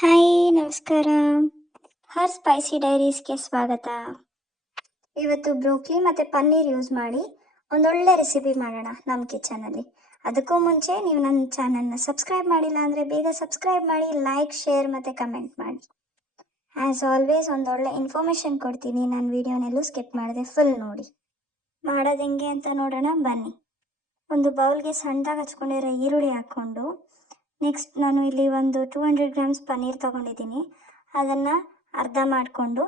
Hi ನಮಸ್ಕಾರ. ಹರ್ spicy ಡೈರೀಸ್ಗೆ ಸ್ವಾಗತ. ಇವತ್ತು ಬ್ರೋಕ್ಲಿ ಮತ್ತು ಪನ್ನೀರ್ ಯೂಸ್ ಮಾಡಿ ಒಂದೊಳ್ಳೆ ರೆಸಿಪಿ ಮಾಡೋಣ ನಮ್ಮ ಕಿಚನಲ್ಲಿ. ಅದಕ್ಕೂ ಮುಂಚೆ ನೀವು ನನ್ನ ಚಾನಲ್ನ ಸಬ್ಸ್ಕ್ರೈಬ್ ಮಾಡಿಲ್ಲ ಅಂದರೆ ಬೇಗ ಸಬ್ಸ್ಕ್ರೈಬ್ ಮಾಡಿ, ಲೈಕ್, ಶೇರ್ ಮತ್ತು ಕಮೆಂಟ್ ಮಾಡಿ. ಆ್ಯಸ್ ಆಲ್ವೇಸ್ ಒಂದೊಳ್ಳೆ ಇನ್ಫಾರ್ಮೇಷನ್ ಕೊಡ್ತೀನಿ, ನನ್ನ ವೀಡಿಯೋನೆಲ್ಲೂ ಸ್ಕಿಪ್ ಮಾಡಿದೆ ಫುಲ್ ನೋಡಿ. ಮಾಡೋದು ಹೆಂಗೆ ಅಂತ ನೋಡೋಣ ಬನ್ನಿ. ಒಂದು ಬೌಲ್ಗೆ ಸಣ್ಣದಾಗಿ ಹಚ್ಕೊಂಡಿರೋ ಈರುಳ್ಳಿ ಹಾಕ್ಕೊಂಡು, ನೆಕ್ಸ್ಟ್ ನಾನು ಇಲ್ಲಿ ಒಂದು 200 ಗ್ರಾಮ್ಸ್ ಪನ್ನೀರ್ ತೊಗೊಂಡಿದ್ದೀನಿ. ಅದನ್ನು ಅರ್ಧ ಮಾಡಿಕೊಂಡು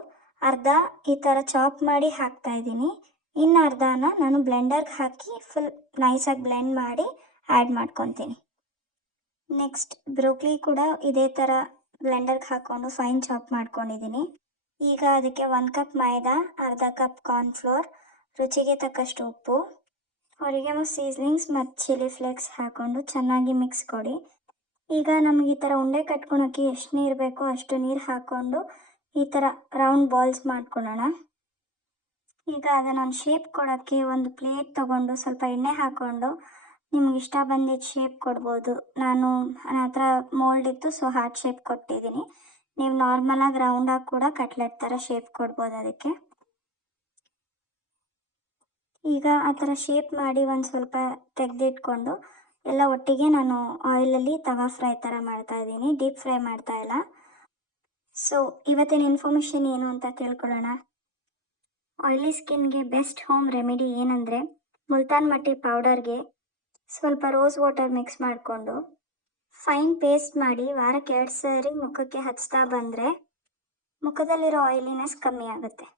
ಅರ್ಧ ಈ ಥರ ಚಾಪ್ ಮಾಡಿ ಹಾಕ್ತಾಯಿದ್ದೀನಿ. ಇನ್ನು ಅರ್ಧನ ನಾನು ಬ್ಲೆಂಡರ್ಗೆ ಹಾಕಿ ಫುಲ್ ನೈಸಾಗಿ ಬ್ಲೆಂಡ್ ಮಾಡಿ ಆ್ಯಡ್ ಮಾಡ್ಕೊತೀನಿ. ನೆಕ್ಸ್ಟ್ ಬ್ರೋಕ್ಲಿ ಕೂಡ ಇದೇ ಥರ ಬ್ಲೆಂಡರ್ಗೆ ಹಾಕ್ಕೊಂಡು ಫೈನ್ ಚಾಪ್ ಮಾಡ್ಕೊಂಡಿದ್ದೀನಿ. ಈಗ ಅದಕ್ಕೆ 1 ಕಪ್ ಮೈದಾ, ಅರ್ಧ ಕಪ್ ಕಾರ್ನ್ಫ್ಲೋರ್, ರುಚಿಗೆ ತಕ್ಕಷ್ಟು ಉಪ್ಪು, ಒರಿಗಮೊ ಸೀಸನಿಂಗ್ಸ್ ಮತ್ತು ಚಿಲ್ಲಿ ಫ್ಲೇಕ್ಸ್ ಹಾಕ್ಕೊಂಡು ಚೆನ್ನಾಗಿ ಮಿಕ್ಸ್ ಕೊಡಿ. ಈಗ ನಮಗೆ ಈ ಥರ ಉಂಡೆ ಕಟ್ಕೊಳಕ್ಕೆ ಎಷ್ಟು ನೀರು ಬೇಕೋ ಅಷ್ಟು ನೀರು ಹಾಕ್ಕೊಂಡು ಈ ಥರ ರೌಂಡ್ ಬಾಲ್ಸ್ ಮಾಡ್ಕೊಳ್ಳೋಣ. ಈಗ ಅದನ್ನೊಂದು ಶೇಪ್ ಕೊಡೋಕ್ಕೆ ಒಂದು ಪ್ಲೇಟ್ ತೊಗೊಂಡು ಸ್ವಲ್ಪ ಎಣ್ಣೆ ಹಾಕ್ಕೊಂಡು ನಿಮ್ಗೆ ಇಷ್ಟ ಬಂದಿದ್ದ ಶೇಪ್ ಕೊಡ್ಬೋದು. ನನ್ನ ಹತ್ರ ಮೋಲ್ಡ್ ಇತ್ತು, ಸೊ ಹಾರ್ಟ್ ಶೇಪ್ ಕೊಟ್ಟಿದ್ದೀನಿ. ನೀವು ನಾರ್ಮಲಾಗಿ ರೌಂಡಾಗಿ ಕೂಡ ಕಟ್ಲೆಟ್ ಥರ ಶೇಪ್ ಕೊಡ್ಬೋದು ಅದಕ್ಕೆ. ಈಗ ಆ ಥರ ಶೇಪ್ ಮಾಡಿ ಒಂದು ಸ್ವಲ್ಪ ತೆಗೆದಿಟ್ಕೊಂಡು ಎಲ್ಲ ಒಟ್ಟಿಗೆ ನಾನು ಆಯಿಲಲ್ಲಿ ತವಾ ಫ್ರೈ ಥರ ಮಾಡ್ತಾಯಿದ್ದೀನಿ, ಡೀಪ್ ಫ್ರೈ ಮಾಡ್ತಾಯಿಲ್ಲ. ಸೊ ಇವತ್ತಿನ ಇನ್ಫಾರ್ಮೇಷನ್ ಏನು ಅಂತ ತಿಳ್ಕೊಳ್ಳೋಣ. ಆಯಿಲಿ ಸ್ಕಿನ್ಗೆ ಬೆಸ್ಟ್ ಹೋಮ್ ರೆಮಿಡಿ ಏನಂದರೆ, ಮುಲ್ತಾನ್ ಮಟ್ಟಿ ಪೌಡರ್ಗೆ ಸ್ವಲ್ಪ ರೋಸ್ ವಾಟರ್ ಮಿಕ್ಸ್ ಮಾಡಿಕೊಂಡು ಫೈನ್ ಪೇಸ್ಟ್ ಮಾಡಿ ವಾರಕ್ಕೆ 2 ಸಾರಿ ಮುಖಕ್ಕೆ ಹಚ್ತಾ ಬಂದರೆ ಮುಖದಲ್ಲಿರೋ ಆಯಿಲಿನೆಸ್ ಕಮ್ಮಿ ಆಗುತ್ತೆ.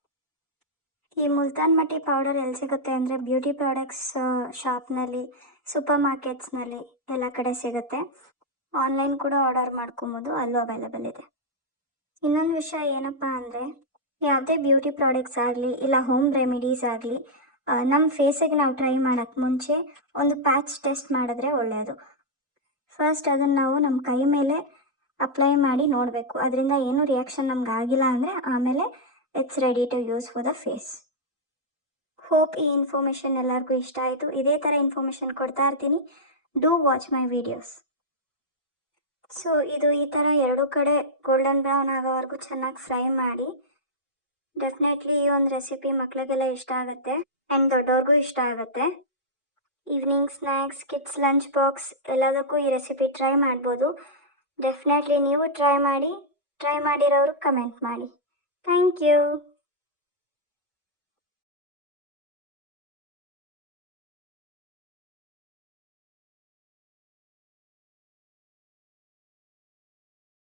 ಈ ಮುಲ್ತಾನ್ ಮಟ್ಟಿ ಪೌಡರ್ ಎಲ್ಲಿ ಸಿಗುತ್ತೆ ಅಂದರೆ ಬ್ಯೂಟಿ ಪ್ರಾಡಕ್ಟ್ಸ್ ಶಾಪ್ನಲ್ಲಿ, ಸೂಪರ್ ಮಾರ್ಕೆಟ್ಸ್ನಲ್ಲಿ ಎಲ್ಲ ಕಡೆ ಸಿಗುತ್ತೆ. ಆನ್ಲೈನ್ ಕೂಡ ಆರ್ಡರ್ ಮಾಡ್ಕೊಬೋದು, ಅಲ್ಲೂ ಅವೈಲೇಬಲ್ ಇದೆ. ಇನ್ನೊಂದು ವಿಷಯ ಏನಪ್ಪ ಅಂದರೆ, ಯಾವುದೇ ಬ್ಯೂಟಿ ಪ್ರಾಡಕ್ಟ್ಸ್ ಆಗಲಿ ಇಲ್ಲ ಹೋಮ್ ರೆಮಿಡೀಸ್ ಆಗಲಿ ನಮ್ಮ ಫೇಸಿಗೆ ನಾವು ಟ್ರೈ ಮಾಡೋಕ್ಕೆ ಮುಂಚೆ ಒಂದು ಪ್ಯಾಚ್ ಟೆಸ್ಟ್ ಮಾಡಿದ್ರೆ ಒಳ್ಳೆಯದು. ಫಸ್ಟ್ ಅದನ್ನು ನಾವು ನಮ್ಮ ಕೈ ಮೇಲೆ ಅಪ್ಲೈ ಮಾಡಿ ನೋಡಬೇಕು. ಅದರಿಂದ ಏನೂ ರಿಯಾಕ್ಷನ್ ನಮ್ಗೆ ಆಗಿಲ್ಲ ಅಂದರೆ ಆಮೇಲೆ it's ready to use for the face. Hope ಈ ಇನ್ಫಾರ್ಮೇಷನ್ ಎಲ್ಲರಿಗೂ ಇಷ್ಟ ಆಯಿತು. ಇದೇ ಥರ ಇನ್ಫಾರ್ಮೇಷನ್ ಕೊಡ್ತಾ ಇರ್ತೀನಿ. Do watch my videos. So ಇದು ಈ ಥರ ಎರಡೂ ಕಡೆ ಗೋಲ್ಡನ್ ಬ್ರೌನ್ ಆಗೋವರೆಗೂ ಚೆನ್ನಾಗಿ ಫ್ರೈ ಮಾಡಿ. ಡೆಫಿನೆಟ್ಲಿ ಈ ಒಂದು ರೆಸಿಪಿ ಮಕ್ಕಳಿಗೆಲ್ಲ ಇಷ್ಟ ಆಗುತ್ತೆ ಆ್ಯಂಡ್ ದೊಡ್ಡವ್ರಿಗೂ ಇಷ್ಟ ಆಗುತ್ತೆ. Evening snacks, kids lunch box ಎಲ್ಲದಕ್ಕೂ ಈ ರೆಸಿಪಿ ಟ್ರೈ ಮಾಡ್ಬೋದು. ಡೆಫಿನೆಟ್ಲಿ ನೀವು ಟ್ರೈ ಮಾಡಿರೋರು ಕಮೆಂಟ್ ಮಾಡಿ. Thank you.